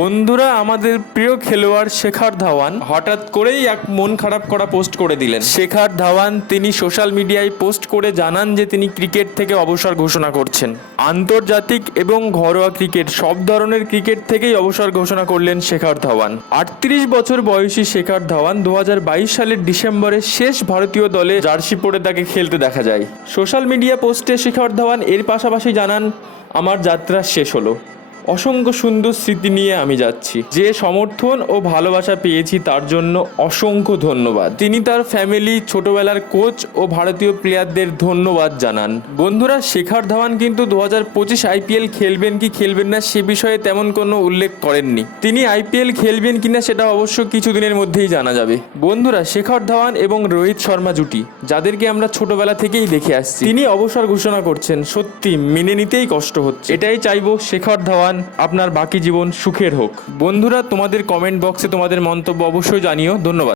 বন্ধুরা, আমাদের প্রিয় খেলোয়াড় শেখর ধাওয়ান হঠাৎ করেই এক মন খারাপ করা পোস্ট করে দিলেন। শেখর ধাওয়ান তিনি সোশ্যাল মিডিয়ায় পোস্ট করে জানান যে তিনি ক্রিকেট থেকে অবসর ঘোষণা করছেন। আন্তর্জাতিক এবং ঘরোয়া ক্রিকেট সব ধরনের ক্রিকেট থেকেই অবসর ঘোষণা করলেন শেখর ধাওয়ান। 38 বছর বয়সী শেখর ধাওয়ান 2022 সালের ডিসেম্বরে শেষ ভারতীয় দলে জার্সি পরে তাকে খেলতে দেখা যায়। সোশ্যাল মিডিয়া পোস্টে শেখর ধাওয়ান এর পাশাপাশি জানান, আমার যাত্রা শেষ হলো, অসংখ্য সুন্দর স্মৃতি নিয়ে আমি যাচ্ছি। যে সমর্থন ও ভালোবাসা পেয়েছি তার জন্য অসংখ্য ধন্যবাদ। তিনি তার ফ্যামিলি, ছোটবেলার কোচ ও ভারতীয় প্লেয়ারদের ধন্যবাদ জানান। বন্ধুরা, শেখর ধাওয়ান কিন্তু 2025 আইপিএল খেলবেন কি খেলবেন না সে বিষয়ে তেমন কোনো উল্লেখ করেননি। তিনি আইপিএল খেলবেন কিনা সেটা অবশ্য কিছুদিনের মধ্যেই জানা যাবে। বন্ধুরা, শেখর ধাওয়ান এবং রোহিত শর্মা জুটি, যাদেরকে আমরা ছোটবেলা থেকেই দেখে আসছি, তিনি অবসর ঘোষণা করছেন। সত্যি মেনে নিতেই কষ্ট হচ্ছে। এটাই চাইবো শেখর ধাওয়ান আপনার বাকি জীবন সুখের হোক। বন্ধুরা, তোমাদের কমেন্ট বক্সে তোমাদের মন্তব্য অবশ্যই জানিও। ধন্যবাদ।